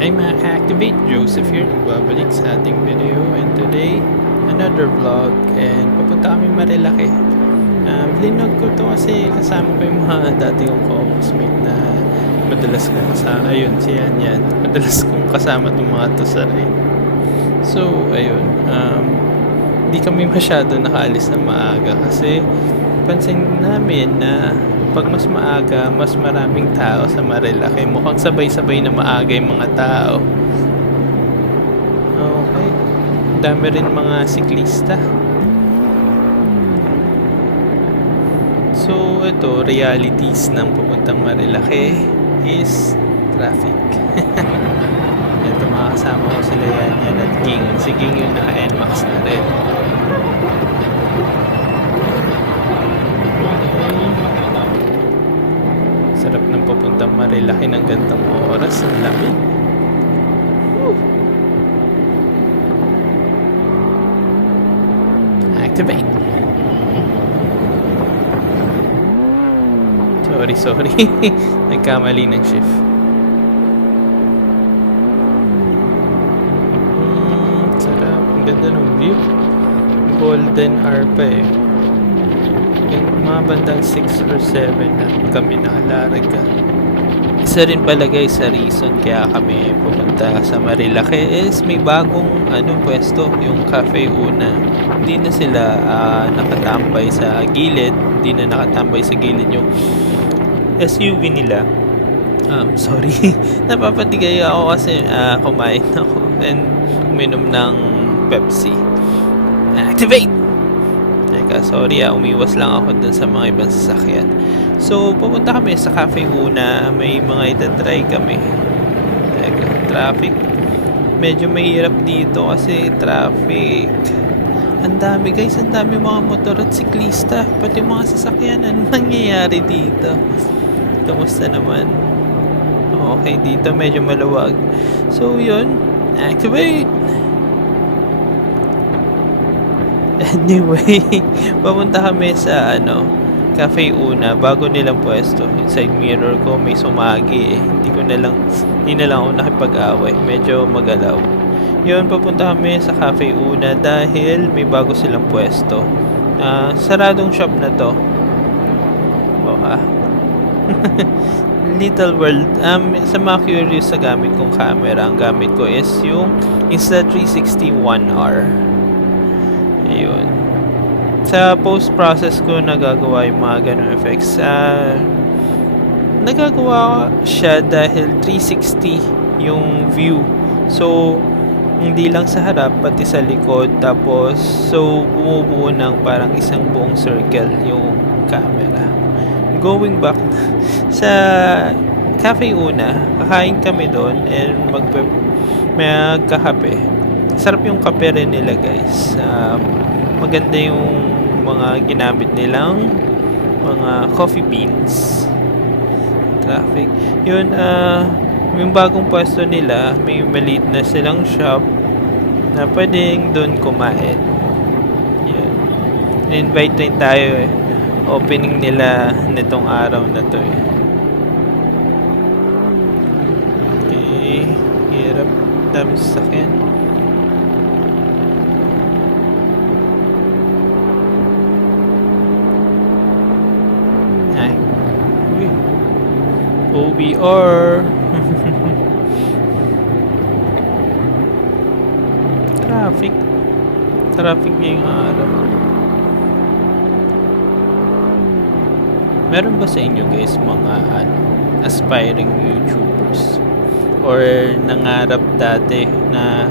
Hey mga ka-activate, Joseph here, nagbabalik sa ating video, and today, another vlog, and papunta kami Marilaki. Vlog ko to kasi kasama ko yung mga dati kong co-housemate na madalas kong kasama, ayun, si Yan, madalas kong kasama itong mga to sa rin. So, ayun, hindi kami masyado nakaalis na maaga kasi pansin namin na pag mas maaga, mas maraming tao sa Marilaki. Mukhang sabay-sabay na maaga yung mga tao. Okay. Dami rin mga siklista. So, ito, realities ng pupuntang Marilaki is traffic. Ito, mga kasama ko sila yan at Ging. Si Ging yung naka-NMAX na rin. Sarap ng papuntang Marilaki ng gantong oras. Ang lamig. Activate. Sorry. Nagkamali ng shift. Sarap. Ang ganda ng view. Golden hour pa eh. Yung mga bandang 6 or 7 na kami nakalarga. Isa rin pala guys sa reason kaya kami pupunta sa Marilaki is may bagong pwesto, yung Cafe Una. Hindi na sila nakatambay sa gilid, yung SUV nila. Sorry, napapatigay ako kasi kumain ako and uminom ng Pepsi. Activate! Sorry umiwas lang ako dun sa mga ibang sasakyan. So, pupunta kami sa Cafe Una. May mga itatry kami. Traffic. Medyo mahirap dito kasi traffic. Ang dami guys, ang dami mga motor at siklista. Pati mga sasakyan. Ano nangyayari dito? Kamusta naman? Okay, dito medyo maluwag. So, yun. Activate! Anyway, papunta kami sa Cafe Una, bago nilang pwesto. Yung side mirror ko may sumagi eh. Hindi na lang ako nakipag-away. Medyo magalaw. Yun, papunta kami sa Cafe Una dahil may bago silang pwesto. Saradong shop na to. Little world. Sa mga curious sa gamit kong camera, ang gamit ko is yung Insta360 1R. Ayun. Sa post-process ko nagagawa yung mga ganun effects. Nagagawa siya dahil 360 yung view. So, hindi lang sa harap, pati sa likod. Tapos, so, bumubuo ng parang isang buong circle yung camera. Going back sa Cafe Una, kakain kami doon and magkakape. Sarap yung kape rin nila guys. Maganda yung mga ginamit nilang mga coffee beans. Traffic. Yun, yung bagong pwesto nila, may maliit na silang shop na pwedeng doon kumain. Yun. In-invite rin tayo eh. Opening nila nitong araw na to eh. Okay. Hirap. Dami sasakyan. OBR. Traffic ngayong araw. Meron ba sa inyo guys mga aspiring YouTubers or nangarap dati na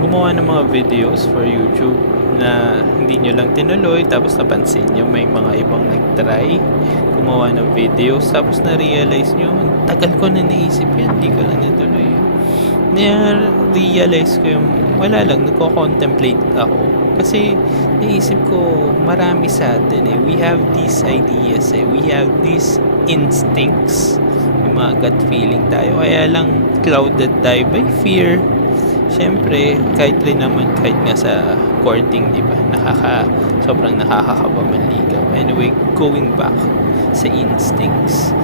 gumawa ng mga videos for YouTube na hindi nyo lang tinuloy, tapos napansin nyo may mga ibang nag-try gumawa ng videos, tapos na-realize nyo tagal ko na naisip yan, hindi ko lang natuloy. Na-realize ko yung wala lang, nagko-contemplate ako kasi naisip ko marami sa atin eh, we have these ideas eh, we have these instincts, yung mga gut feeling tayo, kaya lang clouded tayo by fear. Siyempre, kahit nga sa courting, di ba? Sobrang nakakakaba manligaw. Anyway, going back sa instincts.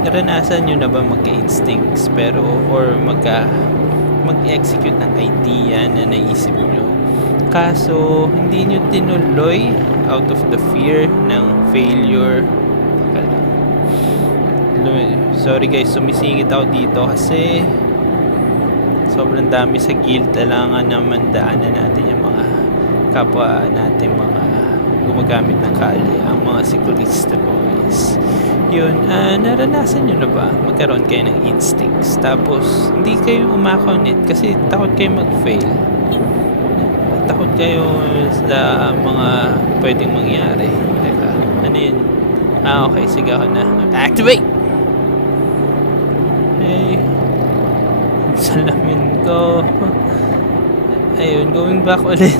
naranasan nyo na ba magka-instincts pero or mag-execute ng idea na naisip nyo? Kaso, hindi nyo tinuloy out of the fear ng failure. Teka lang. Sorry guys, sumisingit ako dito kasi sobrang dami sa guild. Kailangan naman daanan natin yung mga kapwa natin, mga gumagamit ng kalye, ang mga sikulista boys. Yun, naranasan nyo na ba magkaroon kayo ng instincts tapos hindi kayo umakonit kasi takot kayo mag-fail, takot kayo sa mga pwedeng mangyari? Teka, ano yun? Okay, sige ako na. Activate! Okay. Salamin ko. Ayun, going back ulit.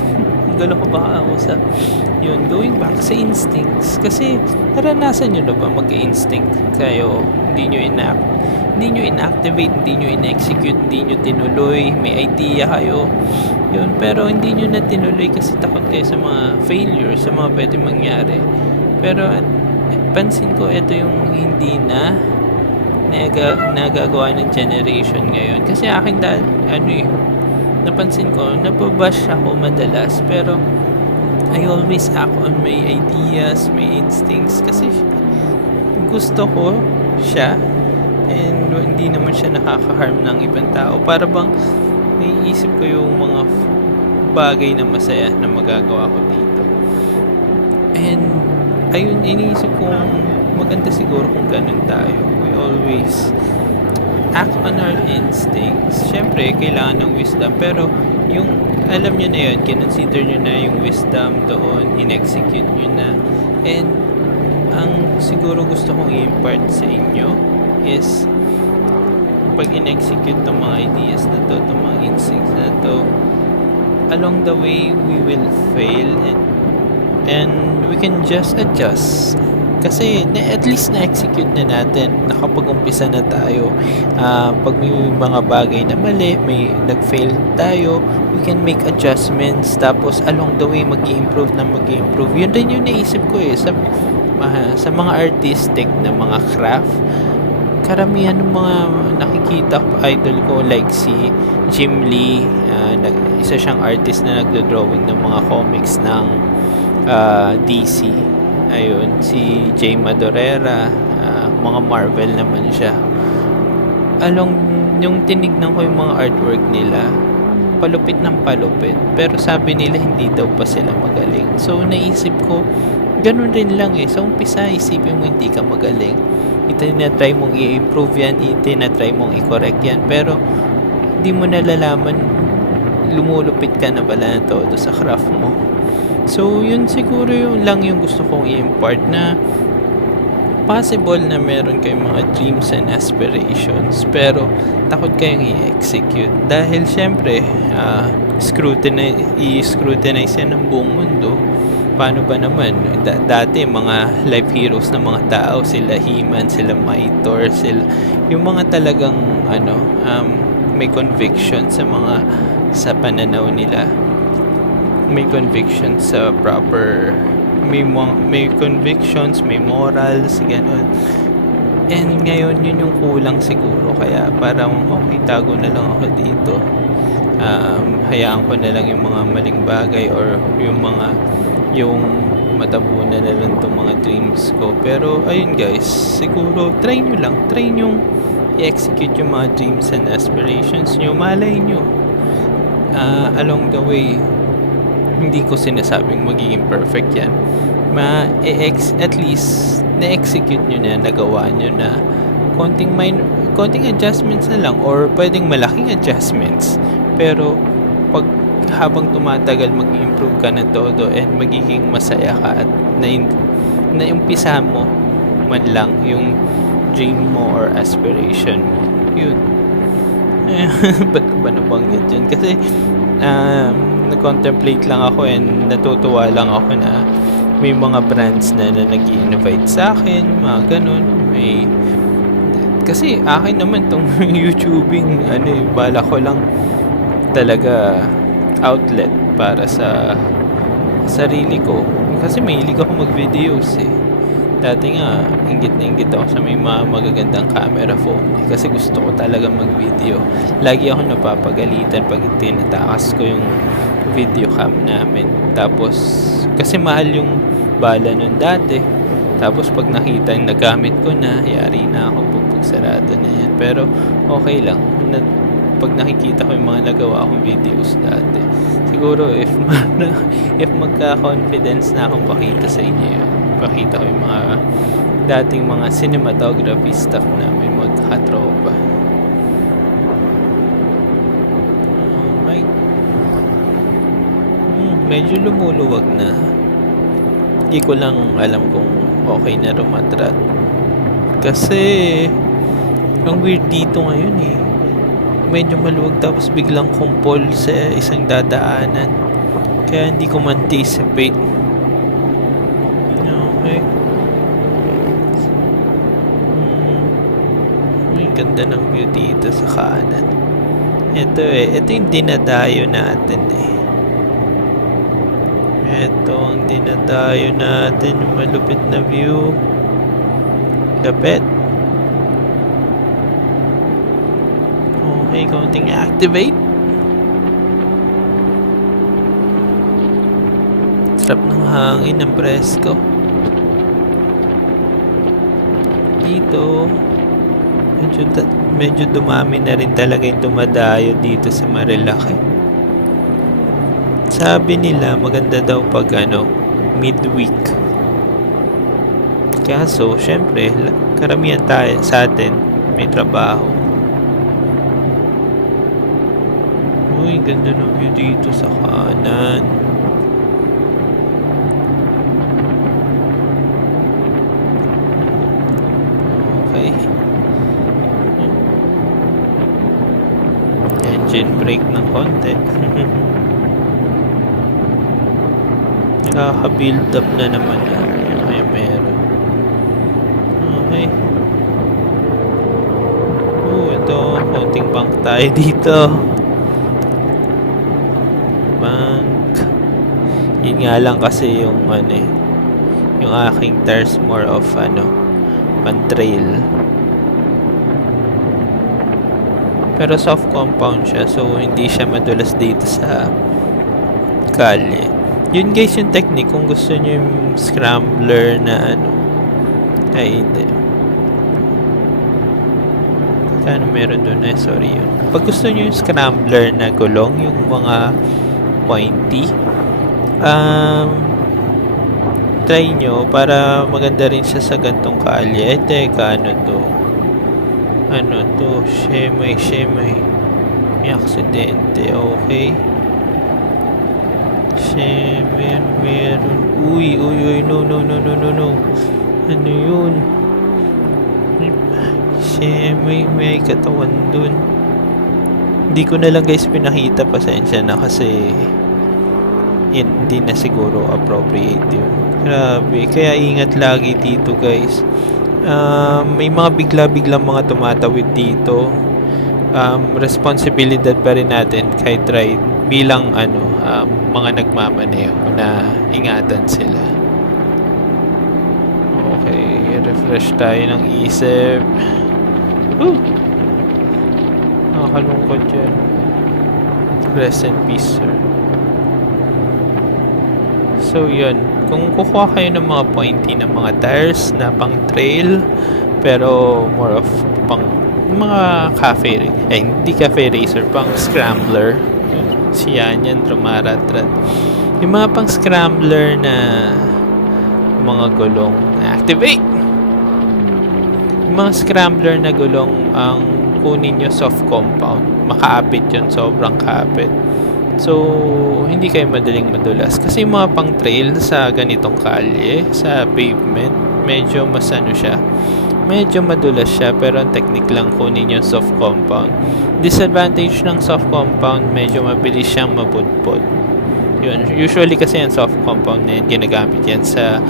Gulo ko baka usap. Yun, going back sa instincts. Kasi, naranasan nyo na ba mag-instinct kayo? Hindi nyo inactivate, hindi nyo in-execute, hindi nyo tinuloy, may idea kayo. Yun, pero hindi nyo na tinuloy kasi takot kayo sa mga failure, sa mga pwede mangyari. Pero, pansin ko, ito yung hindi na nagagawa ng generation ngayon. Kasi akin napansin ko, nababash ako madalas, pero I always act on my ideas, my instincts, kasi gusto ko siya and hindi naman siya nakaka-harm ng ibang tao. Para bang naiisip ko yung mga bagay na masaya na magagawa ko dito. And ayun, iniisip kong maganda siguro kung ganun tayo. We always act on our instincts. Syempre, kailangan ng wisdom. Pero, yung, alam nyo na yun, kinonsider nyo na yung wisdom doon, in-execute nyo na. And, ang siguro gusto kong i-impart sa inyo is, pag in-execute ng mga ideas na to, ng mga instincts na to, along the way, we will fail and we can just adjust. Kasi at least na-execute na natin, nakapag-umpisa na tayo. Pag may mga bagay na mali, may nag-fail tayo, we can make adjustments. Tapos along the way, mag-i-improve. Yun din yung naisip ko sa mga artistic na mga craft. Karamihan ng mga nakikita ko, idol ko, like si Jim Lee, isa siyang artist na nagdo-drawing ng mga comics ng DC. Ayun, si Jay Madorera, mga Marvel naman siya. Yung tinignan ko yung mga artwork nila, palupit ng palupit. Pero sabi nila hindi daw pa sila magaling. So naisip ko, ganun rin lang Sa umpisa, isipin mo hindi ka magaling. Itinatry mong i-improve yan, itinatry mong i-correct yan. Pero di mo nalalaman, lumulupit ka na pala na todo sa craft mo. So, yun siguro yung gusto kong i-impart, na possible na meron kayong mga dreams and aspirations pero takot kayong i-execute dahil syempre i-scrutinize yan ng buong mundo. Paano ba naman? Dati mga life heroes ng mga tao, sila He-Man, sila Maitor, sila yung mga talagang may conviction sa pananaw nila, may conviction sa proper, may convictions, may morals, gano'n. And ngayon, yun yung kulang siguro. Kaya parang, okay, tago na lang ako dito. Hayaan ko na lang yung mga maling bagay or yung matabunan na lang itong mga dreams ko. Pero, ayun guys, siguro, try nyo i-execute yung mga dreams and aspirations nyo. Malay nyo, along the way, hindi ko sinasabing magiging perfect yan. At least na-execute nyo na, nagawa nyo na. Konting adjustments na lang or pwedeng malaking adjustments. Pero habang tumatagal, mag-improve ka na todo and magiging masaya ka at naumpisa mo man lang yung dream mo or aspiration mo. Yun. Ba't ko ba nabanggit yun? Kasi nag-contemplate lang ako and natutuwa lang ako na may mga brands na nag-i-invite sa akin, mga ganun. Kasi akin naman tong YouTubing, bala ko lang talaga outlet para sa sarili ko. Kasi mahilig ako mag-videos Dati nga, inggit na inggit ako sa may mga magagandang camera phone. Kasi gusto ko talaga mag-video. Lagi ako napapagalitan pag tinatakas ko yung video cam namin. Tapos, kasi mahal yung bala nun dati. Tapos pag nakita yung nagamit ko na, yari na ako, pupugsarado na yan. Pero okay lang. Pag nakikita ko yung mga nagawa akong videos dati, siguro if magka-confidence na akong pakita sa inyo yun, pakita ko yung mga dating mga cinematography stuff namin magkakatropa. Alright. Medyo lumuluwag na. Hindi ko lang alam kung okay na rumatrat. Kasi ang weird dito ngayon eh. Medyo maluwag tapos biglang kumpol sa isang dadaanan. Kaya hindi ko ma-anticipate. Okay. Ang ganda ng view dito sa kanan. Ito yung dinadayo natin eh. Ito ang dinadayo natin, yung malupit na view. Lapit. Okay, counting activate. Sarap ng hangin ng presko. Dito, medyo dumami na rin talaga yung dumadayo dito sa Marilaki. Sabi nila maganda daw pag midweek. Kaso, syempre, karamihan tayo sa atin may trabaho. Uy, ganda ng view dito sa kanan. Okay. Engine brake ng konti. Nakaka-build up na naman yan. Ay, meron. Okay. Ito. Konting bank tayo dito. Bank. Yun nga lang kasi yung yung aking tires more of pan-trail. Pero soft compound siya, so hindi siya madulas dito sa kalye. Yun guys yung technique kung gusto nyo yung scrambler na ay hindi. Kano meron doon sorry yun. Pag gusto nyo yung scrambler na gulong, yung mga pointy, try nyo para maganda rin siya sa gantong kalye. Teka, ano to? Shemay. May aksidente, okay. Meron. Uy, no. Ano yun? May katawan dun. Hindi ko na lang guys pinakita, pasensya na kasi hindi na siguro appropriate yun. Grabe, kaya ingat lagi dito guys. May mga bigla-biglang mga tumatawid dito. Responsibilidad pa rin natin kahit ride bilang mga nagmamaneho na ingatan sila. Okay, refresh tayo ng isip. Nakakalungkot yan. Rest in peace, sir. So yun, kung kukuha kayo ng mga pointy ng mga tires na pang trail pero more of pang mga cafe, hindi cafe racer, pang scrambler, siyan yan, rumaratrat. Yung mga pang scrambler na mga gulong, activate. Yung mga scrambler na gulong, ang kunin nyo soft compound, makaapit yun, sobrang kaapit. So, hindi kayo madaling madulas. Kasi yung mga pang trail sa ganitong kalye, sa pavement, medyo medyo madulas siya, pero ang technique lang kunin yung soft compound. Disadvantage ng soft compound, medyo mabilis siyang mapudpod. Yun, usually kasi yung soft compound na yun, ginagamit yan sa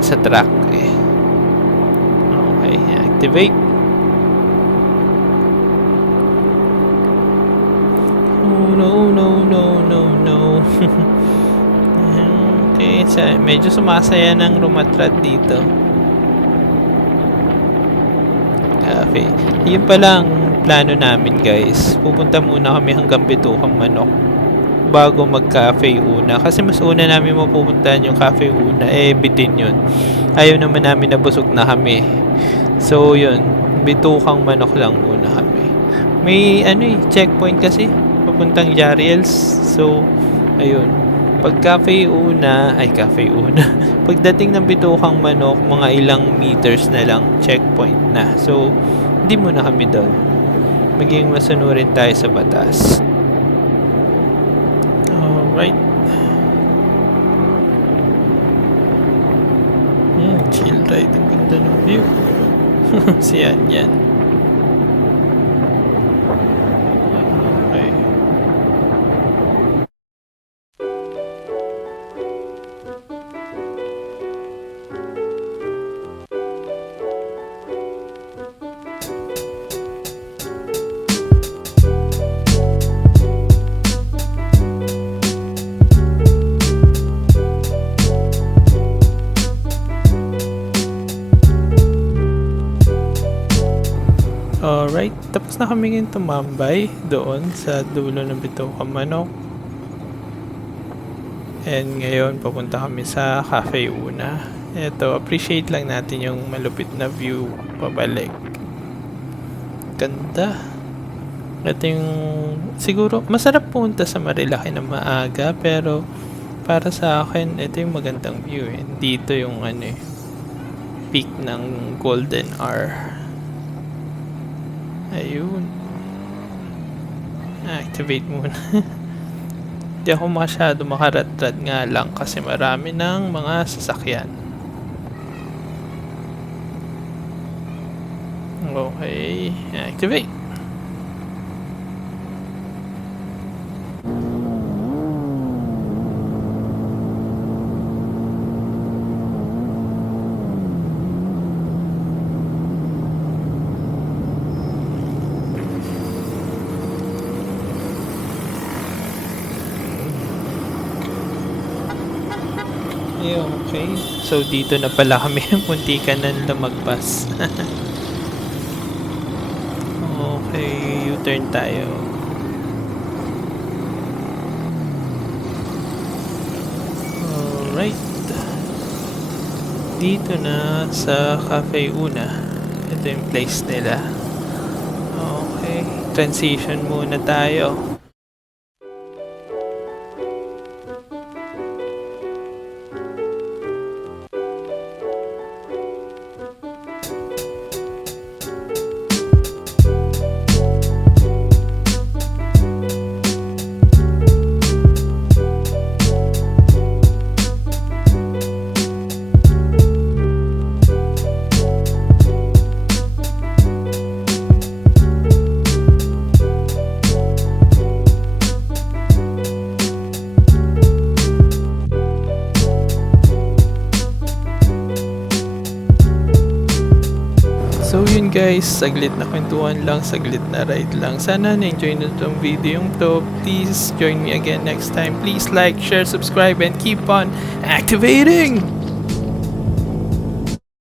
track eh. Okay, activate. No. Okay, medyo sumasaya ng rumatrat dito. Cafe. Yun pala ang plano namin guys. Pupunta muna kami hanggang Bitukang Manok bago mag-cafe una. Kasi mas una namin mapupuntahan yung cafe una. Bitin yun. Ayaw naman namin na busog na kami. So yun, Bitukang Manok lang muna kami. May checkpoint kasi papuntang Jariels. So ayun, pag cafe una, pagdating ng Bitukang Manok, mga ilang meters na lang checkpoint na. So hindi muna kami doon, maging masunurin tayo sa batas. Alright. Chill ride, ang ganda ng view. Siyan yan. Okay. Alright, tapos na kami ngayon tumambay doon sa dulo ng Bitukang Manok. And ngayon, papunta kami sa Cafe Una. Ito, appreciate lang natin yung malupit na view pabalik. Ganda. Ito yung, siguro, masarap punta sa Marilaki na maaga, pero para sa akin, ito yung magandang view eh. Dito yung peak ng Golden Hour. Ayun. Activate muna. Hindi ako masyado makaratrat nga lang kasi marami ng mga sasakyan. Okay. Activate. Okay, so dito na pala kami muntikan na lumagpas. Okay, U-turn tayo. Alright, dito na sa Cafe Una. Ito yung place nila. Okay, transition muna tayo. So yun guys, saglit na kwentuhan lang, saglit na ride lang. Sana na-enjoy na itong video yung to. Please join me again next time. Please like, share, subscribe, and keep on activating!